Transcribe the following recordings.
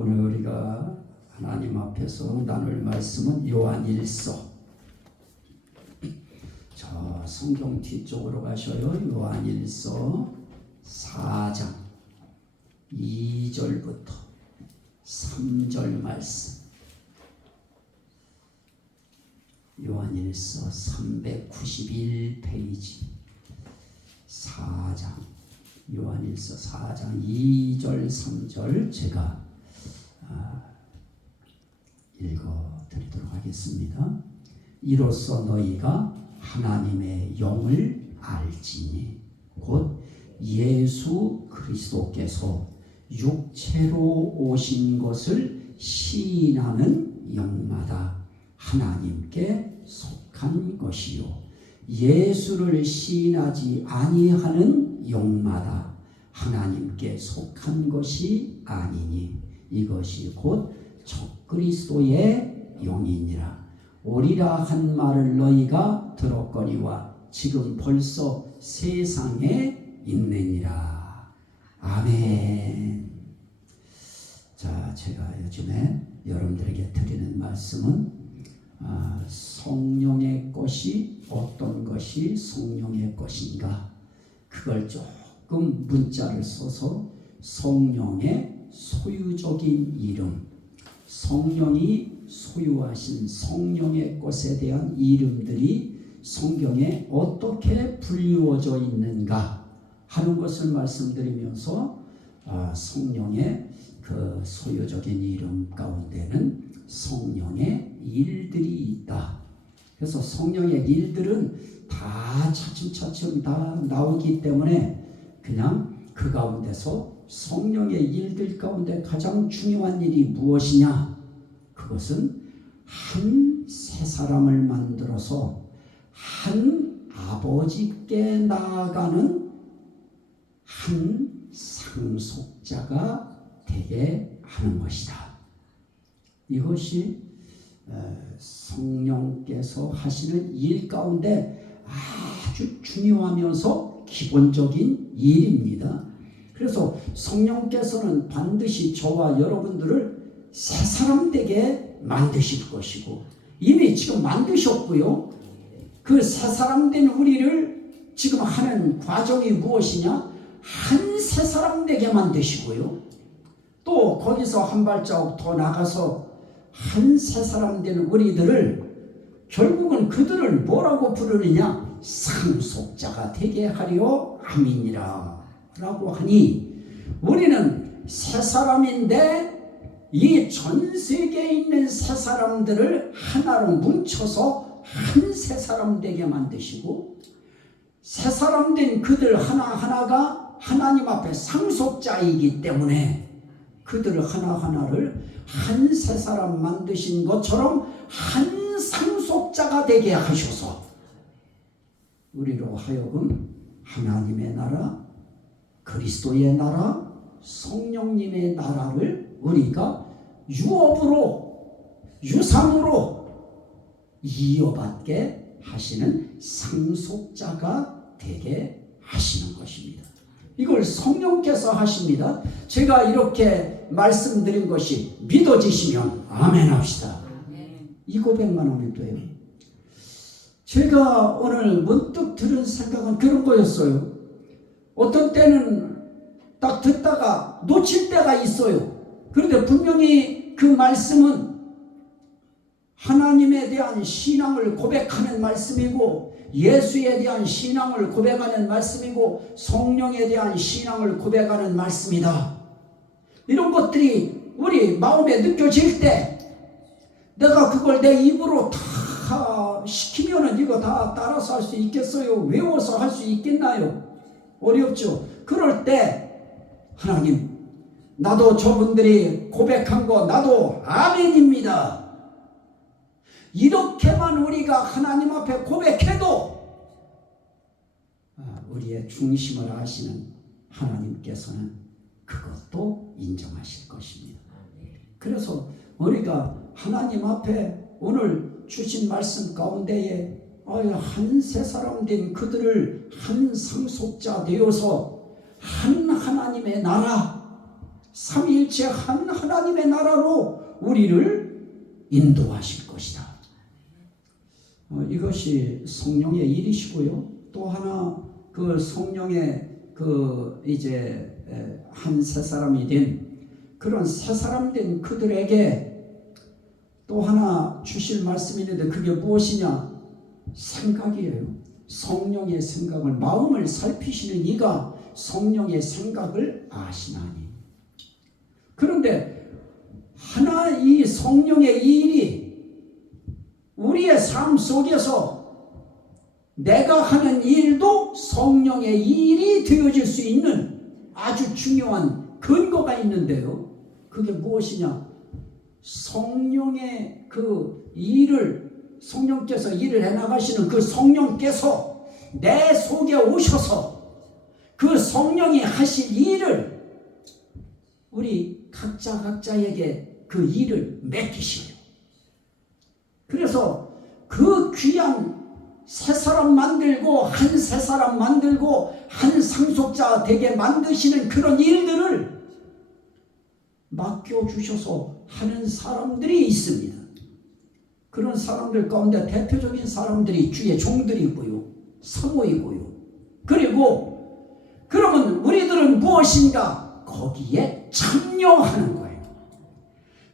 오늘 우리가 하나님 앞에서 나눌 말씀은 요한일서. 저 성경 뒤쪽으로 가셔요. 요한일서 4장 2절부터 3절 말씀. 요한일서 391페이지 4장, 요한일서 4장 2절 3절 제가 읽어드리도록 하겠습니다. 이로써 너희가 하나님의 영을 알지니 곧 예수 그리스도께서 육체로 오신 것을 시인하는 영마다 하나님께 속한 것이요 예수를 시인하지 아니하는 영마다 하나님께 속한 것이 아니니 이것이 곧 적그리스도의 영이니라. 오리라 한 말을 너희가 들었거니와 지금 벌써 세상에 있느니라. 아멘. 자, 제가 요즘에 여러분들에게 드리는 말씀은 성령의 것이 어떤 것이 성령의 것인가, 그걸 조금 문자를 써서 성령의 소유적인 이름, 성령이 소유하신 성령의 것에 대한 이름들이 성경에 어떻게 불리워져 있는가 하는 것을 말씀드리면서 성령의 그 소유적인 이름 가운데는 성령의 일들이 있다. 그래서 성령의 일들은 다 차츰차츰 다 나오기 때문에 그냥 그 가운데서 성령의 일들 가운데 가장 중요한 일이 무엇이냐? 그것은 한 새 사람을 만들어서 한 아버지께 나아가는 한 상속자가 되게 하는 것이다. 이것이 성령께서 하시는 일 가운데 아주 중요하면서 기본적인 일입니다. 그래서 성령께서는 반드시 저와 여러분들을 새 사람 되게 만드실 것이고 이미 지금 만드셨고요. 그 새 사람 된 우리를 지금 하는 과정이 무엇이냐? 한 새 사람 되게 만드시고요. 또 거기서 한 발자국 더 나가서 한 새 사람 된 우리들을 결국은 그들을 뭐라고 부르느냐? 상속자가 되게 하려 함이니라 라고 하니 우리는 새 사람인데 이 전 세계에 있는 새 사람들을 하나로 뭉쳐서 한 새 사람 되게 만드시고 새 사람 된 그들 하나하나가 하나님 앞에 상속자이기 때문에 그들 하나하나를 한 새 사람 만드신 것처럼 한 상속자가 되게 하셔서 우리로 하여금 하나님의 나라, 그리스도의 나라, 성령님의 나라를 우리가 유업으로, 유산으로 이어받게 하시는 상속자가 되게 하시는 것입니다. 이걸 성령께서 하십니다. 제가 이렇게 말씀드린 것이 믿어지시면 아멘 합시다. 이 고백만 하면 돼요. 제가 오늘 문득 들은 생각은 그런 거였어요. 어떤 때는 딱 듣다가 놓칠 때가 있어요. 그런데 분명히 그 말씀은 하나님에 대한 신앙을 고백하는 말씀이고 예수에 대한 신앙을 고백하는 말씀이고 성령에 대한 신앙을 고백하는 말씀이다. 이런 것들이 우리 마음에 느껴질 때 내가 그걸 내 입으로 다 시키면은 이거 다 따라서 할 수 있겠어요? 외워서 할 수 있겠나요? 어렵죠. 그럴 때 하나님, 나도 저분들이 고백한 거 나도 아멘입니다. 이렇게만 우리가 하나님 앞에 고백해도 우리의 중심을 아시는 하나님께서는 그것도 인정하실 것입니다. 그래서 우리가 하나님 앞에 오늘 주신 말씀 가운데에 한 새 사람 된 그들을 한 상속자 되어서 한 하나님의 나라, 삼위일체 한 하나님의 나라로 우리를 인도하실 것이다. 이것이 성령의 일이시고요. 또 하나 그 성령의 이제 한 새 사람이 된 그런 새 사람 된 그들에게 또 하나 주실 말씀이 있는데 그게 무엇이냐? 생각이에요. 성령의 생각을, 마음을 살피시는 이가 성령의 생각을 아시나니. 그런데 하나 이 성령의 일이 우리의 삶 속에서 내가 하는 일도 성령의 일이 되어질 수 있는 아주 중요한 근거가 있는데요. 그게 무엇이냐? 성령의 그 일을, 성령께서 일을 해나가시는 그 성령께서 내 속에 오셔서 그 성령이 하실 일을 우리 각자에게 그 일을 맡기시요. 그래서 그 귀한 새 사람 만들고 한 새 사람 만들고 한 상속자 되게 만드시는 그런 일들을 맡겨주셔서 하는 사람들이 있습니다. 그런 사람들 가운데 대표적인 사람들이 주의 종들이고요, 사모이고요. 그리고 그러면 우리들은 무엇인가? 거기에 참여하는 거예요.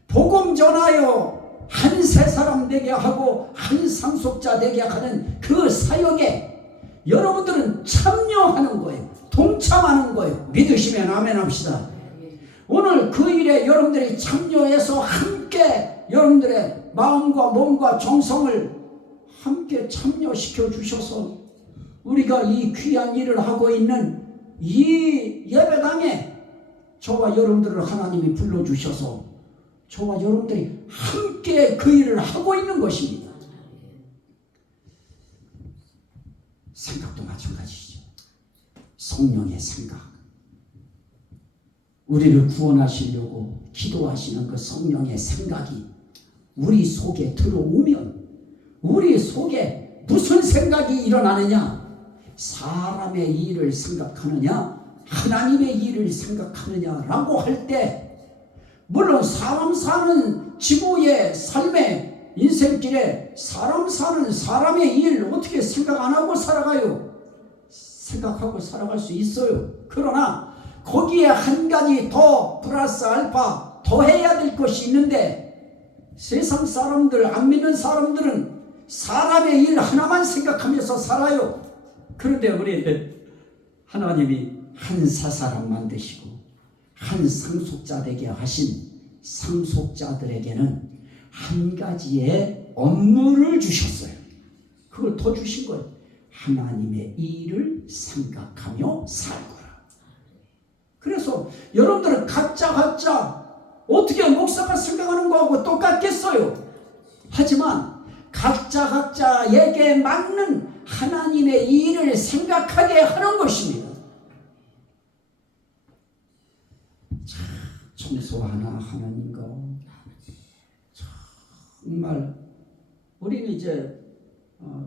복음 전하여 한 새 사람 되게 하고 한 상속자 되게 하는 그 사역에 여러분들은 참여하는 거예요. 동참하는 거예요. 믿으시면 아멘 합시다. 오늘 그 일에 여러분들이 참여해서 함께 여러분들의 마음과 몸과 정성을 함께 참여시켜 주셔서 우리가 이 귀한 일을 하고 있는 이 예배당에 저와 여러분들을 하나님이 불러주셔서 저와 여러분들이 함께 그 일을 하고 있는 것입니다. 생각도 마찬가지죠. 성령의 생각. 우리를 구원하시려고 기도하시는 그 성령의 생각이 우리 속에 들어오면 우리 속에 무슨 생각이 일어나느냐? 사람의 일을 생각하느냐? 하나님의 일을 생각하느냐라고 할 때 물론 사람 사는 지구의 삶의 인생길에 사람 사는 사람의 일 어떻게 생각 안 하고 살아가요? 생각하고 살아갈 수 있어요. 그러나 거기에 한 가지 더 플러스 알파 더 해야 될 것이 있는데 세상 사람들, 안 믿는 사람들은 사람의 일 하나만 생각하면서 살아요. 그런데 우리 하나님이 한 새 사람 만드시고 한 상속자 되게 하신 상속자들에게는 한 가지의 업무를 주셨어요. 그걸 더 주신 거예요. 하나님의 일을 생각하며 살거라. 그래서 여러분들은 각자 어떻게 목사가 생각하는 거하고 똑같겠어요? 하지만 각자에게 맞는 하나님의 일을 생각하게 하는 것입니다. 청소하나 하나님과 정말 우리는 이제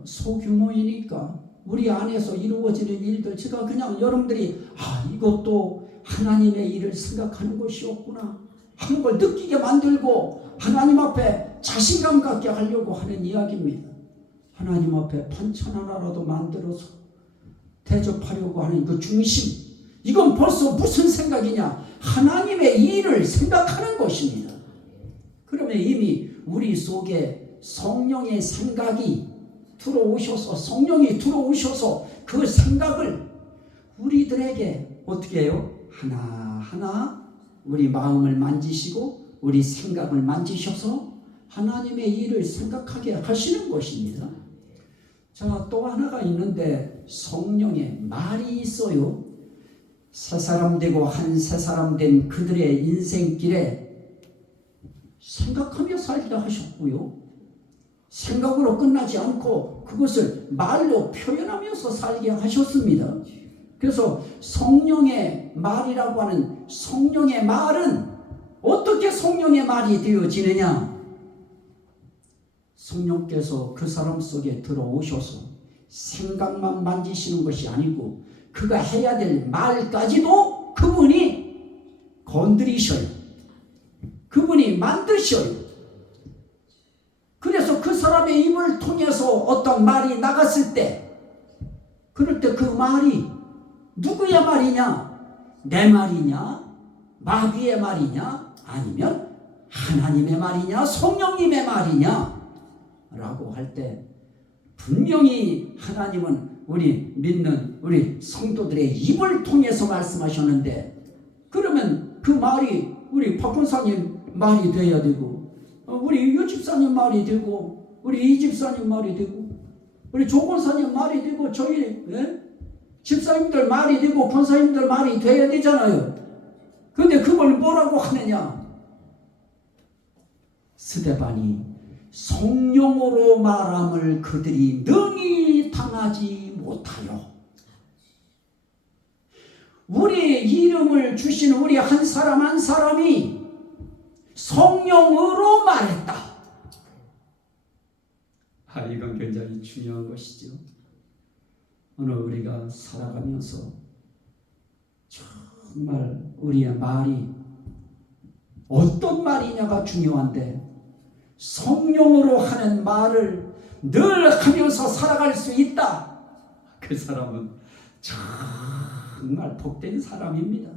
소규모이니까 우리 안에서 이루어지는 일들 제가 그냥 여러분들이 이것도 하나님의 일을 생각하는 것이었구나 하는 걸 느끼게 만들고 하나님 앞에 자신감 갖게 하려고 하는 이야기입니다. 하나님 앞에 반찬 하나라도 만들어서 대접하려고 하는 그 중심, 이건 벌써 무슨 생각이냐? 하나님의 일을 생각하는 것입니다. 그러면 이미 우리 속에 성령의 생각이 들어오셔서 성령이 들어오셔서 그 생각을 우리들에게 어떻게 해요? 하나하나 우리 마음을 만지시고 우리 생각을 만지셔서 하나님의 일을 생각하게 하시는 것입니다. 자, 또 하나가 있는데 성령의 말이 있어요. 새 사람 되고 한 새 사람 된 그들의 인생길에 생각하며 살게 하셨고요. 생각으로 끝나지 않고 그것을 말로 표현하면서 살게 하셨습니다. 그래서 성령의 말이라고 하는 성령의 말은 어떻게 성령의 말이 되어지느냐? 성령께서 그 사람 속에 들어오셔서 생각만 만지시는 것이 아니고 그가 해야 될 말까지도 그분이 건드리셔요. 그분이 만드셔요. 그래서 그 사람의 입을 통해서 어떤 말이 나갔을 때, 그럴 때 그 말이 누구의 말이냐? 내 말이냐? 마귀의 말이냐? 아니면 하나님의 말이냐? 성령님의 말이냐? 라고 할 때 분명히 하나님은 우리 믿는 우리 성도들의 입을 통해서 말씀하셨는데, 그러면 그 말이 우리 박권사님 말이 되어야 되고, 우리 유 집사님 말이 되고, 우리 이 집사님 말이 되고, 우리 조 권사님 말이 되고, 저희 집사님들 말이 되고, 권사님들 말이 되어야 되잖아요. 근데 그걸 뭐라고 하느냐? 스데반이 성령으로 말함을 그들이 능히 당하지 못하여, 우리 이름을 주신 우리 한 사람 한 사람이 성령으로 말했다. 이건 굉장히 중요한 것이죠. 오늘 우리가 살아가면서 정말 우리의 말이 어떤 말이냐가 중요한데, 성령으로 하는 말을 늘 하면서 살아갈 수 있다. 그 사람은 정말 복된 사람입니다.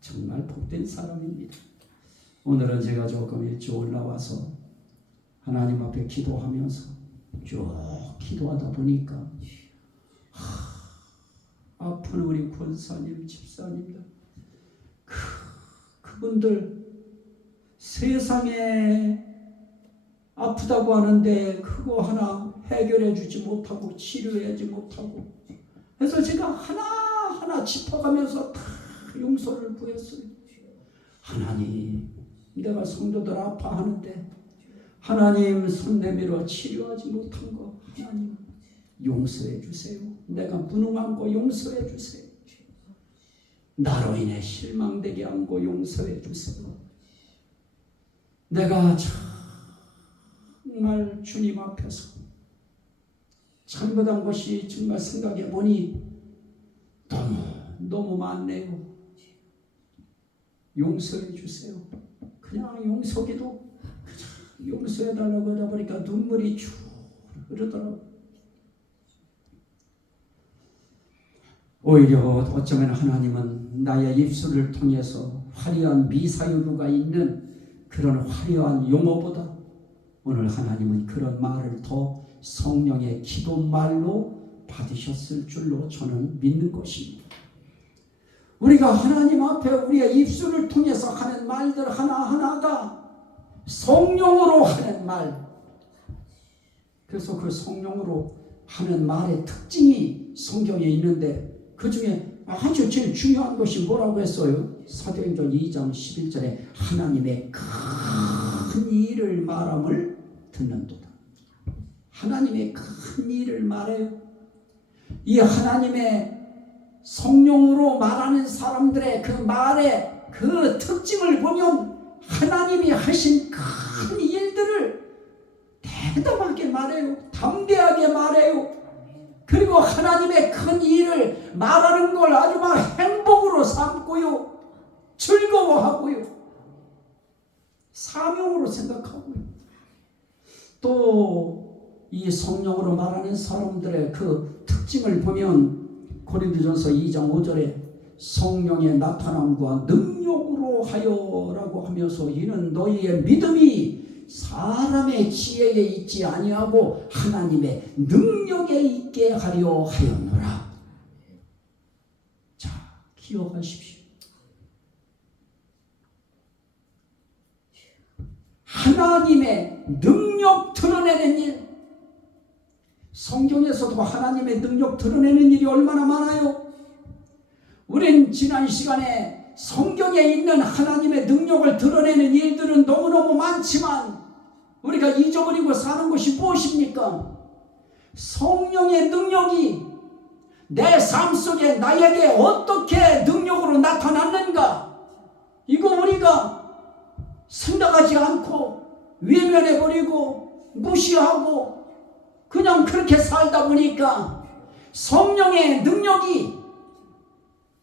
정말 복된 사람입니다. 오늘은 제가 조금 일찍 올라와서 하나님 앞에 기도하면서 쭉 기도하다 보니까 아픈 우리 권사님, 집사님들, 그분들 세상에 아프다고 하는데 그거 하나 해결해 주지 못하고 치료해 주지 못하고 해서 제가 하나하나 짚어가면서 다 용서를 구했어요. 하나님, 내가 성도들 아파하는데 하나님 손 내밀어 치료하지 못한 거 하나님 용서해 주세요. 내가 무능한 거 용서해 주세요. 나로 인해 실망되게 한 거 용서해 주세요. 내가 정말 주님 앞에서 잘못한 것이 정말 생각해 보니 너무 많네요. 용서해 주세요. 그냥 용서기도 용서해달라고 하다 보니까 눈물이 쭉 흐르더라고요. 오히려 어쩌면 하나님은 나의 입술을 통해서 화려한 미사여구가 있는 그런 화려한 용어보다 오늘 하나님은 그런 말을 더 성령의 기도말로 받으셨을 줄로 저는 믿는 것입니다. 우리가 하나님 앞에 우리의 입술을 통해서 하는 말들 하나하나가 성령으로 하는 말, 그래서 그 성령으로 하는 말의 특징이 성경에 있는데, 그 중에 아주 제일 중요한 것이 뭐라고 했어요? 사도행전 2장 11절에 하나님의 큰 일을 말함을 듣는도다. 하나님의 큰 일을 말해요. 이 하나님의 성령으로 말하는 사람들의 그 말의 그 특징을 보면 하나님이 하신 큰 일들을 대담하게 말해요. 담대하게 말해요. 그리고 하나님의 큰 일을 말하는 걸 아주 막 행복으로 삼고요. 즐거워하고요. 사명으로 생각하고요. 또 이 성령으로 말하는 사람들의 그 특징을 보면 고린도전서 2장 5절에 성령의 나타남과 능력으로 하여라고 하면서 이는 너희의 믿음이 사람의 지혜에 있지 아니하고 하나님의 능력에 있게 하려 하였노라. 자, 기억하십시오. 하나님의 능력 드러내는 일, 성경에서도 하나님의 능력 드러내는 일이 얼마나 많아요. 우린 지난 시간에 성경에 있는 하나님의 능력을 드러내는 일들은 너무너무 많지만 우리가 잊어버리고 사는 것이 무엇입니까? 성령의 능력이 내 삶 속에 나에게 어떻게 능력으로 나타났는가, 이거 우리가 생각하지 않고 외면해버리고 무시하고 그냥 그렇게 살다 보니까 성령의 능력이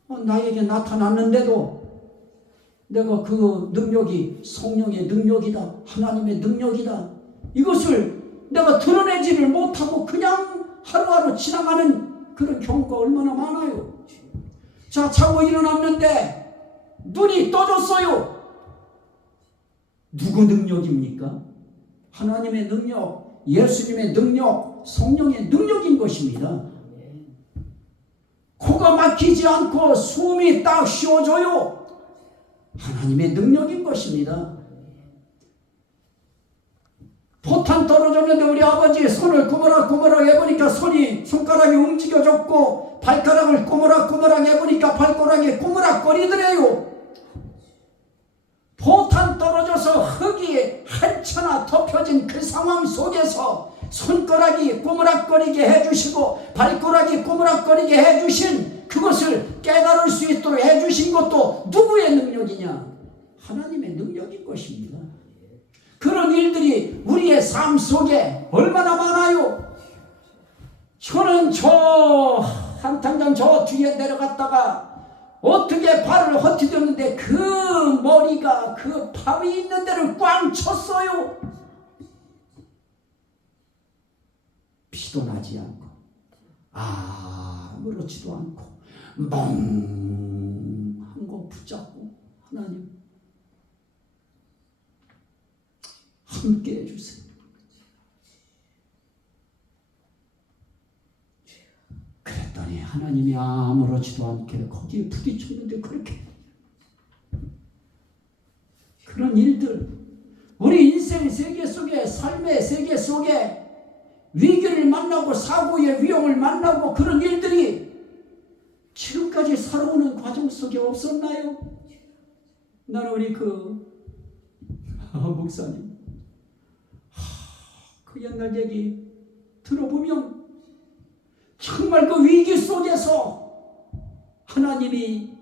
나에게 나타났는데도 내가 그 능력이 성령의 능력이다, 하나님의 능력이다, 이것을 내가 드러내지를 못하고 그냥 하루하루 지나가는 그런 경우가 얼마나 많아요. 자, 자고 일어났는데 눈이 떠졌어요. 누구 능력입니까? 하나님의 능력, 예수님의 능력, 성령의 능력인 것입니다. 코가 막히지 않고 숨이 딱 쉬어져요. 하나님의 능력인 것입니다. 포탄 떨어졌는데 우리 아버지 손을 꼬물락꼬물락 해보니까 손가락이 움직여졌고, 발가락을 꼬물락꼬물락 해보니까 발가락이 꼬물락거리더래요. 포탄 떨어져서 흙이 한차나 덮여진 그 상황 속에서 손가락이 꼬물락거리게 해주시고 발가락이 꼬물락거리게 해주신 그것을 깨달을 수 있도록 해주신 것도 누구의 능력이냐? 하나님의 능력인 것입니다. 그런 일들이 우리의 삶 속에 얼마나 많아요. 저는 저 한탄장 저 뒤에 내려갔다가 어떻게 발을 헛디뎠는데 그 머리가 그 바위 있는 데를 꽝 쳤어요. 피도 나지 않고 아무렇지도 않고 멍한 거 붙잡고 하나님 함께 해주세요. 그랬더니 하나님이 아무렇지도 않게 거기에 부딪혔는데 그렇게 그런 일들, 우리 인생 세계 속에, 삶의 세계 속에 위기를 만나고 사고의 위험을 만나고 그런 일들이 지금까지 살아오는 과정 속에 없었나요? 나는 우리 목사님 그 옛날 얘기 들어보면 정말 그 위기 속에서 하나님이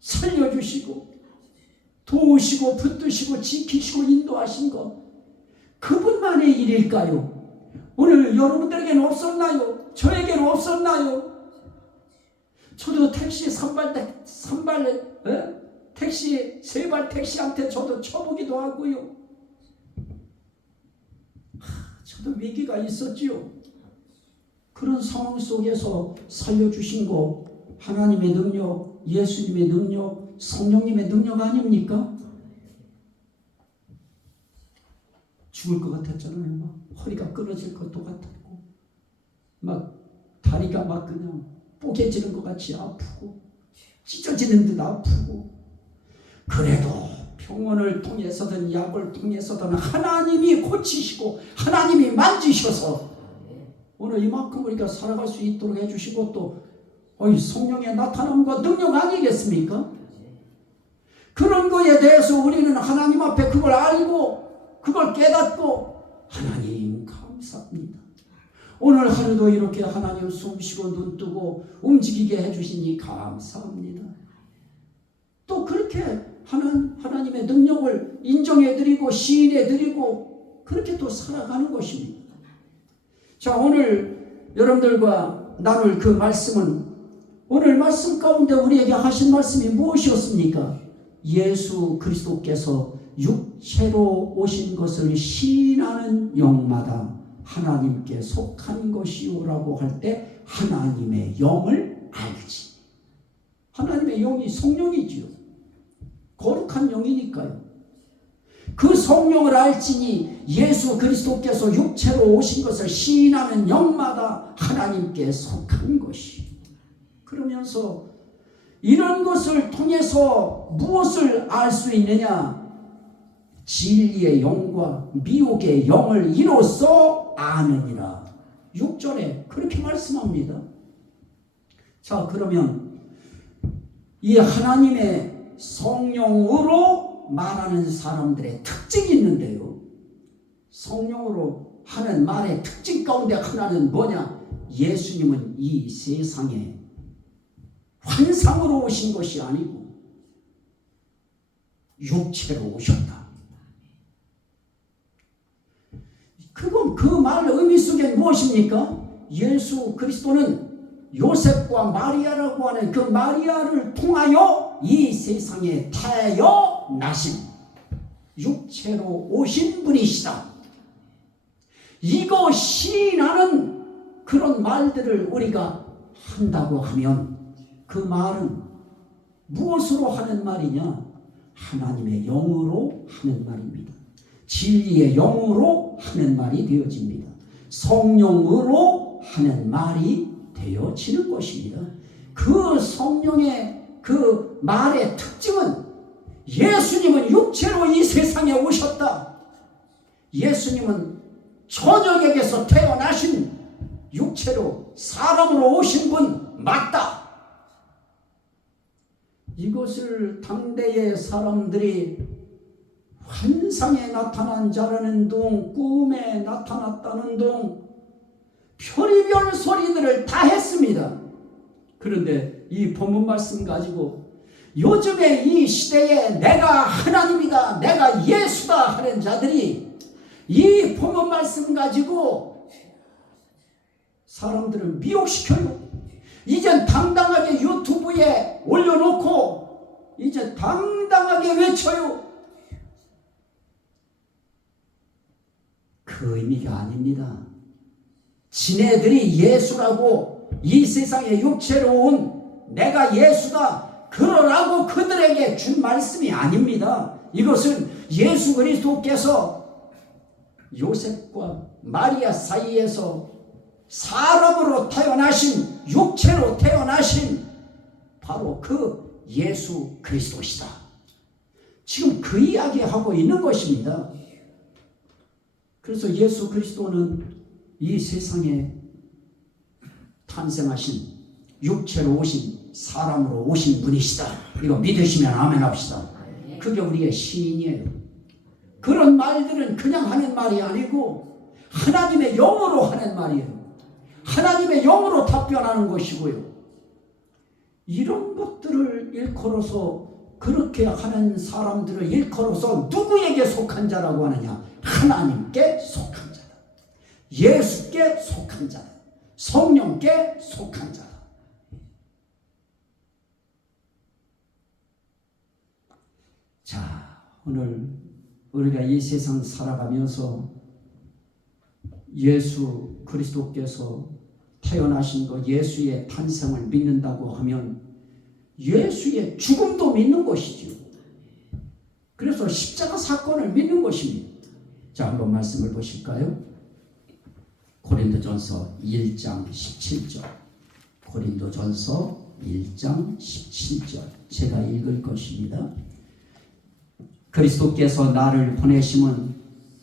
살려주시고 도우시고 붙드시고 지키시고 인도하신 것, 그분만의 일일까요? 오늘 여러분들에게는 없었나요? 저에게는 없었나요? 저도 택시 택시 세발 택시한테 저도 쳐보기도 하고요. 저도 위기가 있었지요. 그런 상황 속에서 살려주신 거 하나님의 능력, 예수님의 능력, 성령님의 능력 아닙니까? 죽을 것 같았잖아요. 막 허리가 끊어질 것도 같았고 막 다리가 막 그냥 뽀개지는 것 같이 아프고 찢어지는 듯 아프고, 그래도 병원을 통해서든 약을 통해서든 하나님이 고치시고 하나님이 만지셔서 오늘 이만큼 우리가 살아갈 수 있도록 해주시고 또 성령의 나타남과 능력 아니겠습니까? 그런 거에 대해서 우리는 하나님 앞에 그걸 알고 그걸 깨닫고 하나님 감사합니다. 오늘 하루도 이렇게 하나님 숨쉬고 눈 뜨고 움직이게 해주시니 감사합니다. 또 그렇게 하나님의 능력을 인정해드리고 시인해드리고 그렇게 또 살아가는 것입니다. 자, 오늘 여러분들과 나눌 그 말씀은, 오늘 말씀 가운데 우리에게 하신 말씀이 무엇이었습니까? 예수 그리스도께서 육체로 오신 것을 시인하는 영마다 하나님께 속한 것이오라고 할 때 하나님의 영을 알지. 하나님의 영이 성령이지요. 거룩한 영이니까요. 그 성령을 알지니 예수 그리스도께서 육체로 오신 것을 시인하는 영마다 하나님께 속한 것이. 그러면서 이런 것을 통해서 무엇을 알 수 있느냐? 진리의 영과 미혹의 영을 이로써 아느니라. 6절에 그렇게 말씀합니다. 자, 그러면 이 하나님의 성령으로 말하는 사람들의 특징이 있는데요. 성령으로 하는 말의 특징 가운데 하나는 뭐냐? 예수님은 이 세상에 환상으로 오신 것이 아니고 육체로 오셨다. 그건 그 말 의미 속에 무엇입니까? 예수 그리스도는 요셉과 마리아라고 하는 그 마리아를 통하여 이 세상에 태어나신 육체로 오신 분이시다. 이거 시인하는 그런 말들을 우리가 한다고 하면 그 말은 무엇으로 하는 말이냐? 하나님의 영으로 하는 말입니다. 진리의 영으로 하는 말이 되어집니다. 성령으로 하는 말이 되어지는 것입니다. 그 성령의 그 말의 특징은 예수님은 육체로 이 세상에 오셨다. 예수님은 천영에게서 태어나신 육체로 사람으로 오신 분 맞다. 이것을 당대의 사람들이 환상에 나타난 자라는 둥, 꿈에 나타났다는 둥, 별의별 소리들을 다 했습니다. 그런데 이 본문 말씀 가지고 요즘에 이 시대에 내가 하나님이다, 내가 예수다 하는 자들이 이 본문 말씀 가지고 사람들을 미혹시켜요. 이젠 당당하게 유튜브에 올려놓고 이제 당당하게 외쳐요. 그 의미가 아닙니다. 지네들이 예수라고 이 세상에 육체로 온 내가 예수다 그러라고 그들에게 준 말씀이 아닙니다. 이것은 예수 그리스도께서 요셉과 마리아 사이에서 사람으로 태어나신, 육체로 태어나신 바로 그 예수 그리스도시다. 지금 그 이야기하고 있는 것입니다. 그래서 예수 그리스도는 이 세상에 탄생하신, 육체로 오신, 사람으로 오신 분이시다. 이거 믿으시면 아멘 합시다. 그게 우리의 시인이에요. 그런 말들은 그냥 하는 말이 아니고 하나님의 영으로 하는 말이에요. 하나님의 영으로 답변하는 것이고요. 이런 것들을 일컬어서 그렇게 하는 사람들을 일컬어서 누구에게 속한 자라고 하느냐? 하나님께 속한 자다. 예수께 속한 자다. 성령께 속한 자다. 자, 오늘 우리가 이 세상 살아가면서 예수 그리스도께서 태어나신 것, 예수의 탄생을 믿는다고 하면 예수의 죽음도 믿는 것이죠. 그래서 십자가 사건을 믿는 것입니다. 자, 한번 말씀을 보실까요? 고린도전서 1장 17절. 고린도전서 1장 17절. 제가 읽을 것입니다. 그리스도께서 나를 보내심은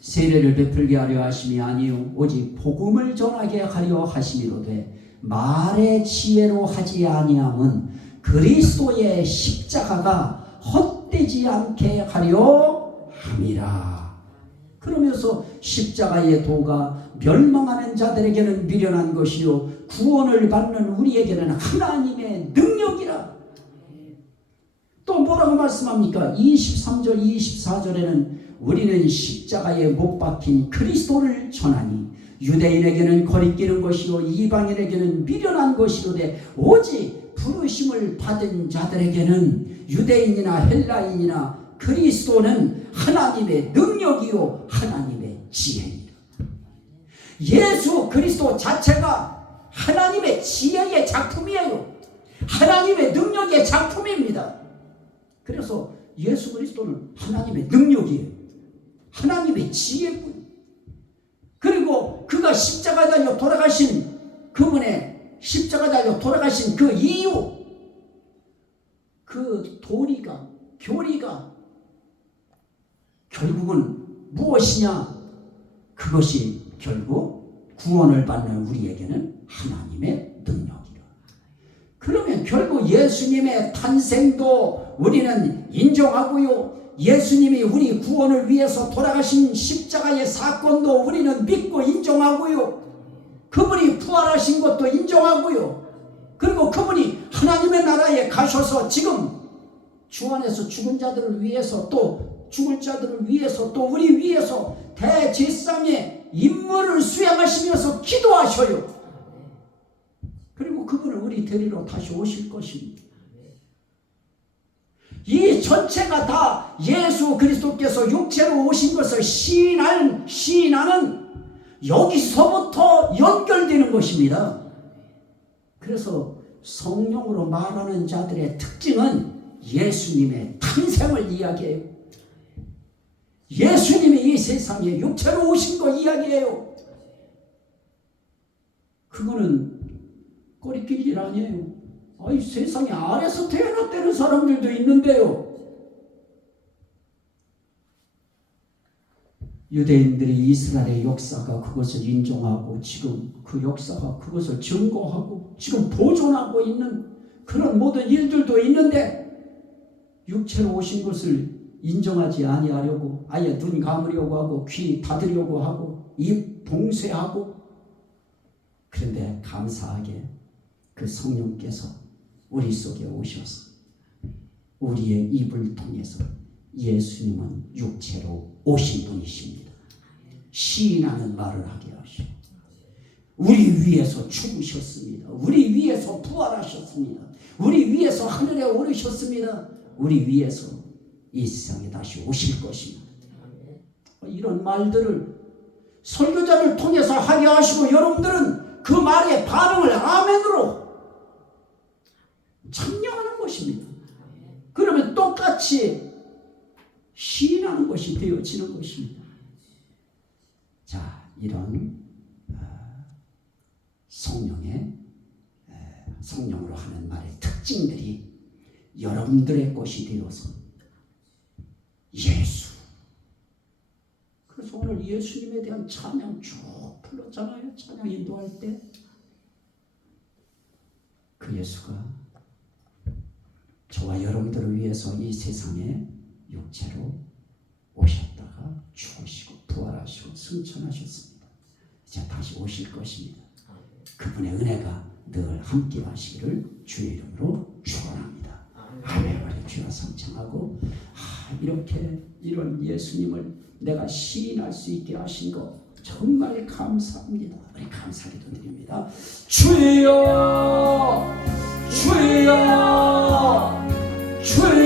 세례를 베풀게 하려 하심이 아니요 오직 복음을 전하게 하려 하심이로되 말의 지혜로 하지 아니함은 그리스도의 십자가가 헛되지 않게 하려 함이라. 그러면서 십자가의 도가 멸망하는 자들에게는 미련한 것이요 구원을 받는 우리에게는 하나님의 능력이라. 또 뭐라고 말씀합니까? 23절 24절에는 우리는 십자가에 못 박힌 그리스도를 전하니 유대인에게는 거리끼는 것이요 이방인에게는 미련한 것이로되 오직 부르심을 받은 자들에게는 유대인이나 헬라인이나 그리스도는 하나님의 능력이요 하나님의 지혜이라. 예수 그리스도 자체가 하나님의 지혜의 작품이에요. 하나님의 능력의 작품입니다. 그래서 예수 그리스도는 하나님의 능력이에요. 하나님의 지혜군. 그리고 그가 십자가 달려 돌아가신 그분의 십자가 달려 돌아가신 그 이유, 그 도리가, 교리가 결국은 무엇이냐? 그것이 결국 구원을 받는 우리에게는 하나님의 능력이라. 그러면 결국 예수님의 탄생도 우리는 인정하고요. 예수님이 우리 구원을 위해서 돌아가신 십자가의 사건도 우리는 믿고 인정하고요. 그분이 부활하신 것도 인정하고요. 그리고 그분이 하나님의 나라에 가셔서 지금 주 안에서 죽은 자들을 위해서 또 죽을 자들을 위해서 또 우리 위해서 대제사장의 임무를 수행하시면서 기도하셔요. 그리고 그분은 우리 데리러 다시 오실 것입니다. 이 전체가 다 예수 그리스도께서 육체로 오신 것을 시인하는 여기서부터 연결되는 것입니다. 그래서 성령으로 말하는 자들의 특징은 예수님의 탄생을 이야기해요. 예수님이 이 세상에 육체로 오신 거 이야기해요. 그거는 꼬리길 일 아니에요. 아이, 세상에 아래서 태어났다는 사람들도 있는데요. 유대인들이 이스라엘의 역사가 그것을 인정하고 지금 그 역사가 그것을 증거하고 지금 보존하고 있는 그런 모든 일들도 있는데 육체로 오신 것을 인정하지 아니하려고 아예 눈 감으려고 하고 귀 닫으려고 하고 입 봉쇄하고. 그런데 감사하게 그 성령께서 우리 속에 오셔서 우리의 입을 통해서 예수님은 육체로 오신 분이십니다. 시인하는 말을 하게 하시고 우리 위에서 죽으셨습니다. 우리 위에서 부활하셨습니다. 우리 위에서 하늘에 오르셨습니다. 우리 위에서 이 세상에 다시 오실 것입니다. 이런 말들을 설교자를 통해서 하게 하시고 여러분들은 그 말에 반응을 아멘으로 찬양하는 것입니다. 그러면 똑같이 시인하는 것이 되어지는 것입니다. 자, 이런 성령으로 하는 말의 특징들이 여러분들의 것이 되어서 예수. 그래서 오늘 예수님에 대한 찬양 쭉 불렀잖아요. 찬양 인도할 때 그 예수가 저와 여러분들을 위해서 이 세상에 육체로 오셨다가 죽으시고 부활하시고 승천하셨습니다. 이제 다시 오실 것입니다. 그분의 은혜가 늘 함께 하시기를 주의 이름으로 축원합니다. 아멘. 우리 주여 성창하고 이렇게 이런 예수님을 내가 시인할 수 있게 하신 것 정말 감사합니다. 우리 감사기도 드립니다. 주여 주여 주여